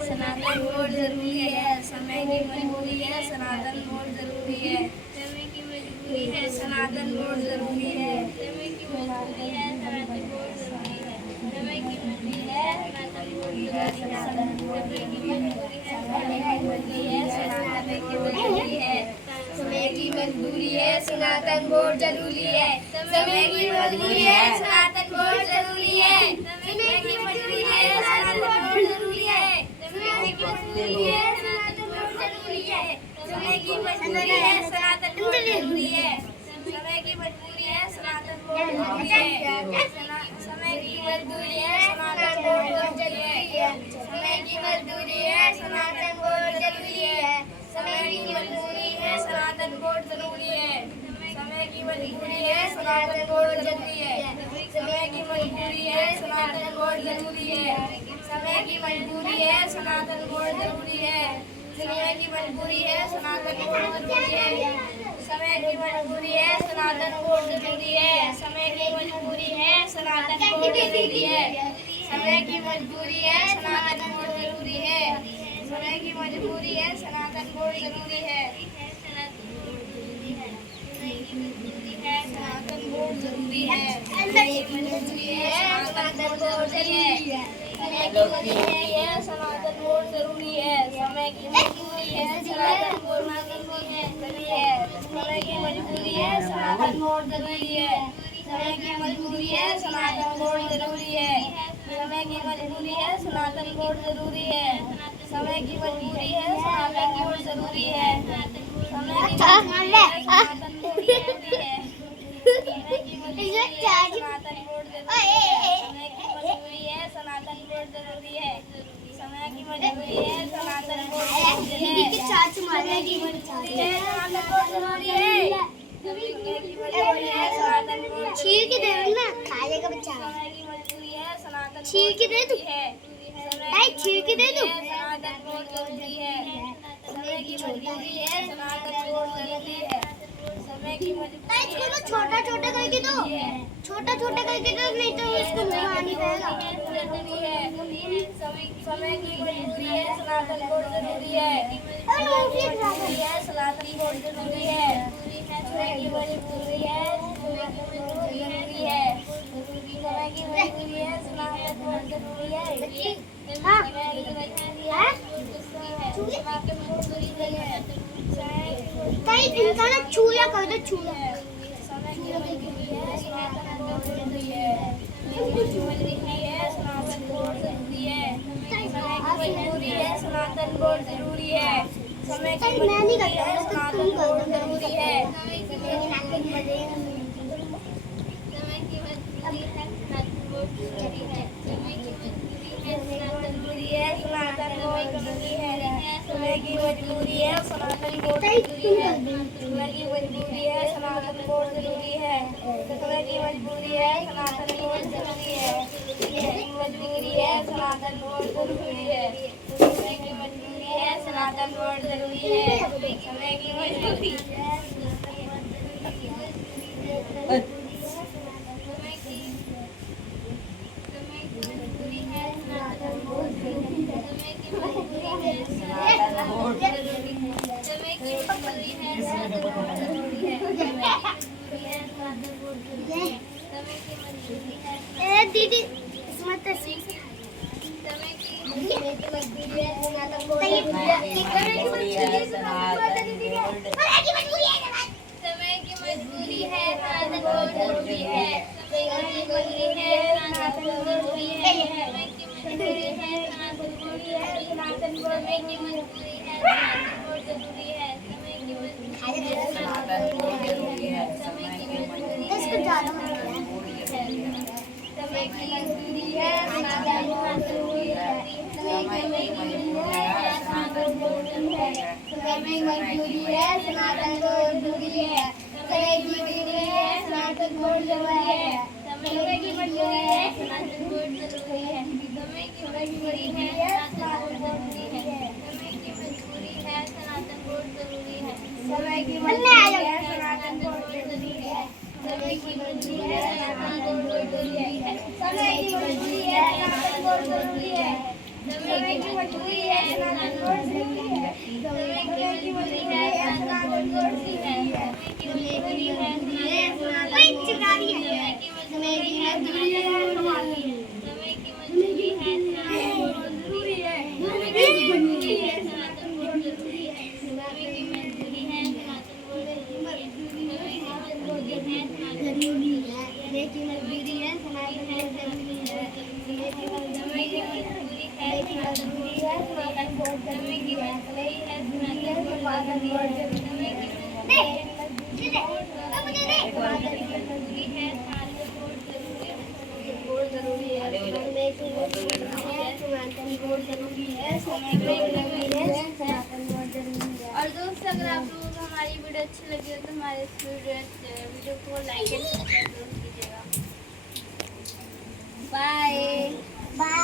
सनातन vote जरूरी है, समय की मजबूरी है, सनातन वोट जरूरी है, समय की मजबूरी है, सनातन वोट जरूरी है, समय की मजबूरी है, सनातन वोट जरूरी है, समय की मजबूरी है, सनातन वोट जरूरी है, समय की मजबूरी है, समय की मजबूरी है, सनातन वोट जरूरी है, समय की मजबूरी है, सनातन वोट जरूरी है, समय की मजबूरी है, सनातन वोट जरूरी है, समय की मजबूरी है, सनातन वोट जरूरी है, समय की मजबूरी है, सनातन वोट जरूरी है, समय की मजबूरी है, सनातन वोट जरूरी है, समय की मजबूरी है, सनातन वोट जरूरी है, समय की मजबूरी है, सनातन वोट जरूरी है, समय की मजबूरी है, सनातन वोट जरूरी है, समय की मजबूरी है, सनातन वोट जरूरी है, समय की मजबूरी है, सनातन वोट जरूरी है, समय की मजबूरी है, सनातन वोट जरूरी है, समय की मजबूरी है, सनातन वोट जरूरी है, समय की मजबूरी है, सनातन वोट जरूरी है, समय की मजबूरी है, सनातन वोट जरूरी है, समय की मजबूरी है, सनातन वोट जरूरी है, समय की मजबूरी है, सनातन वोट जरूरी है, सनातन वोट जरूरी है, समय की मजबूरी है, सनातन वोट जरूरी है, समय की मजबूरी है, सनातन वोट जरूरी है, समय की मजबूरी है, सनातन वोट जरूरी है, समय की मजबूरी है, सनातन वोट जरूरी है, समय की मजबूरी है, सनातन वोट जरूरी है, समय की मजबूरी है, सनातन वोट जरूरी है, समय की मजबूरी है, सनातन वोट जरूरी है, समय की मजबूरी है, सनातन वोट जरूरी है, समय की मजबूरी है, सनातन वोट जरूरी है, समय की मजबूरी है, सनातन वोट जरूरी है, समय की मजबूरी है, सनातन वोट जरूरी है, समय की मजबूरी है, सनातन वोट जरूरी है, समय की मजबूरी है, सनातन वोट छील के दे जरूरी ना खा लेगा बच्चा समय की मजबूरी है, सनातन छील के दे दो भाई छील के दे दो सनातन वोट जरूरी है, समय की मजबूरी है, सनातन वोट जरूरी है, समय की मजबूरी है, छोटा छोटा करके दो छोटा छोटा करके दो नहीं तो उसको मुंह नहीं पाएगा जरूरी है, समय की मजबूरी है, सनातन वोट जरूरी है, सनातन वोट जरूरी है, समय की मजबूरी है, जरूरी है, समय की मजबूरी है, सनातन वोट जरूरी है, हाँ समय की मजबूरी है, सनातन वोट जरूरी है, कहीं इनका ना चूल्हा कर दो चूल्हा समय की मजबूरी है, सनातन वोट जरूरी है, समय की मजबूरी है, सनातन वोट जरूरी है, समय की मजबूरी है, सनातन वोट जरूरी है, समय की मजबूरी है, सनातन वोट जरूरी है, समय की मजबूरी है, सनातन वोट जरूरी है, समय की मजबूरी है, सनातन वोट जरूरी है, सनातन वोट जरूरी है, समय की मजबूरी है, सनातन वोट जरूरी है, समय की मजबूरी है, सनातन वोट जरूरी है, समय की मजबूरी है, सनातन वोट जरूरी है, समय की मजबूरी है, सनातन वोट जरूरी है, समय की मजबूरी है, सनातन वोट जरूरी है, समय की मजबूरी है, दीदी इसमें तो समय की मजबूरी है, सनातन वोट जरूरी है, समय की मजबूरी है, सनातन वोट जरूरी है, समय की मजबूरी है, सनातन वोट जरूरी है, सनातन समय की मजबूरी है, सनातन वोट जरूरी है, समय की मजबूरी है, सनातन वोट जरूरी है, समय की मजबूरी है, इसको ज्यादा समय की मजबूरी है, सनातन वोट जरूरी है, समय की मजबूरी है, सनातन वोट जरूरी है, समय की मजबूरी है, सनातन वोट जरूरी है, समय की मजबूरी है, सनातन वोट जरूरी है, समय की मजबूरी है, सनातन वोट जरूरी है, समय की मजबूरी है, सनातन वोट जरूरी है, समय की मजबूरी है, सनातन वोट जरूरी है, समय की मजबूरी है, सनातन वोट जरूरी है, समय की मजबूरी है, सनातन वोट जरूरी है, समय की मजबूरी है, सनातन वोट जरूरी है, समय की मजबूरी है, बोर्ड जरूरी है। समय की मजबूरी है सनातन बोर्ड जरूरी है। समय की मजबूरी है समय की मजबूरी है समय की मजबूरी है जरूरी है। समय की मजबूरी है सनातन बोर्ड जरूरी है। समय की मजबूरी है सनातन बोर्ड जरूरी है। समय की मजबूरी है जरूरी है। समय की मजबूरी है सनातन बोर्ड जरूरी है। समय की मजबूरी है मजबूरी है सनातन बोर्ड जरूरी है। समय की मजबूरी है सनातन बोर्ड जरूरी है। बोर्ड जरूरी है समय की मजबूरी है सनातन बोर्ड जरूरी है। समय की मजबूरी है सनातन बोर्ड जरूरी है। और दोस्तों अगर आप लोगों को हमारी वीडियो अच्छी लगी हो तो हमारे इस वीडियो को लाइक एंड सब्सक्राइब जरूर कीजिएगा। Bye bye.